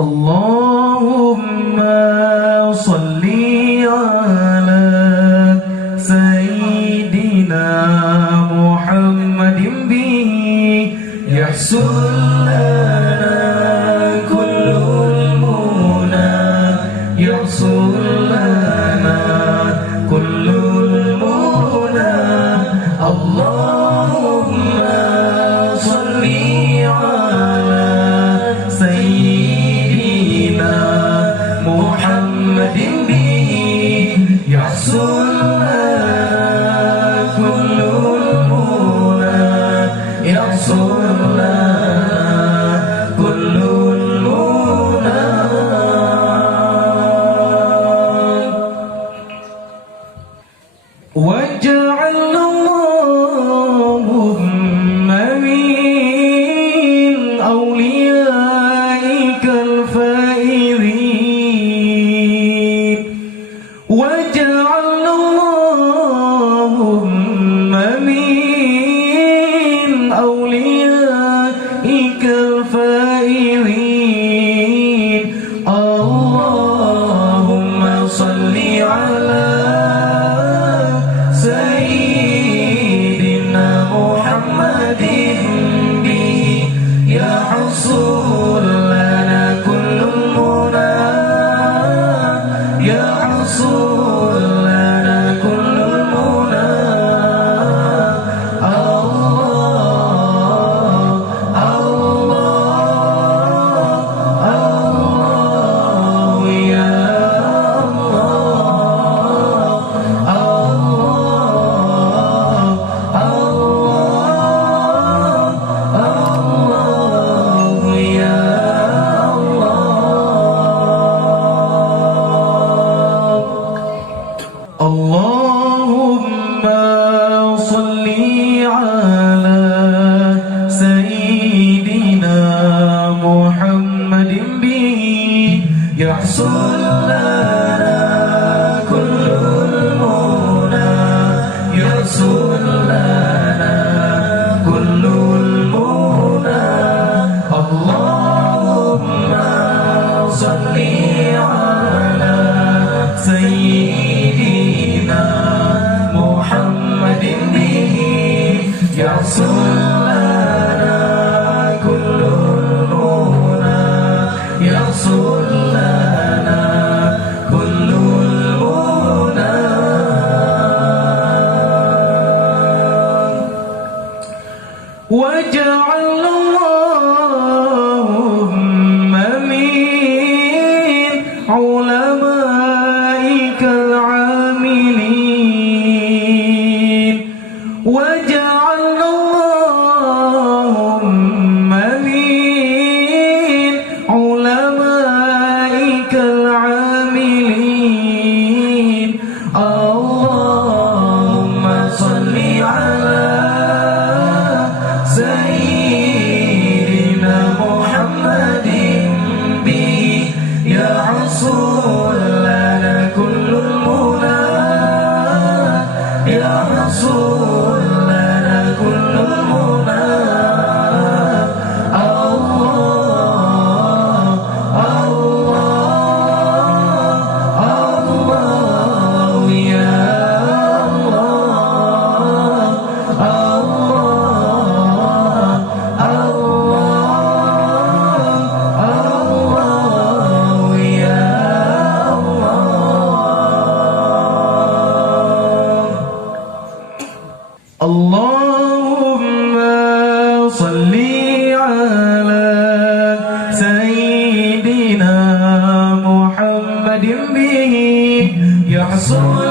Allahumma salli ala Sayyidina Muhammadin bihi yahsul lana kullul muna yahsul lana kullul muna Allahumma salli ala Sayyidina Muhammadin bihi yahsul lana kullul muna yahsul lana kullul muna waj'al Allahumma min awliyaikal faizin waj'al Allahumma min awliyaikal faizin Allahumma salli ala Sayyidina Muhammadin bihi yahsul lana kullul muna yahsul lana kullul muna Allahumma salli ala Sayyidina Muhammadin bihi yahsul lana kullul muna yahsul lana kullul muna Allahumma salli ala Sayyidina Muhammadin bihi yahsul lana kullul muna yahsul lana kullul muna waj'al Allahumma min ulamaikal amilin waj'al Allahumma min ulamaikal amilin Allahumma salli ala Sayyidina Muhammadin bihi yahsul lana kullul muna yahsul lana kullul muna Allahumma salli ala Sayyidina Muhammadin bihi yahsul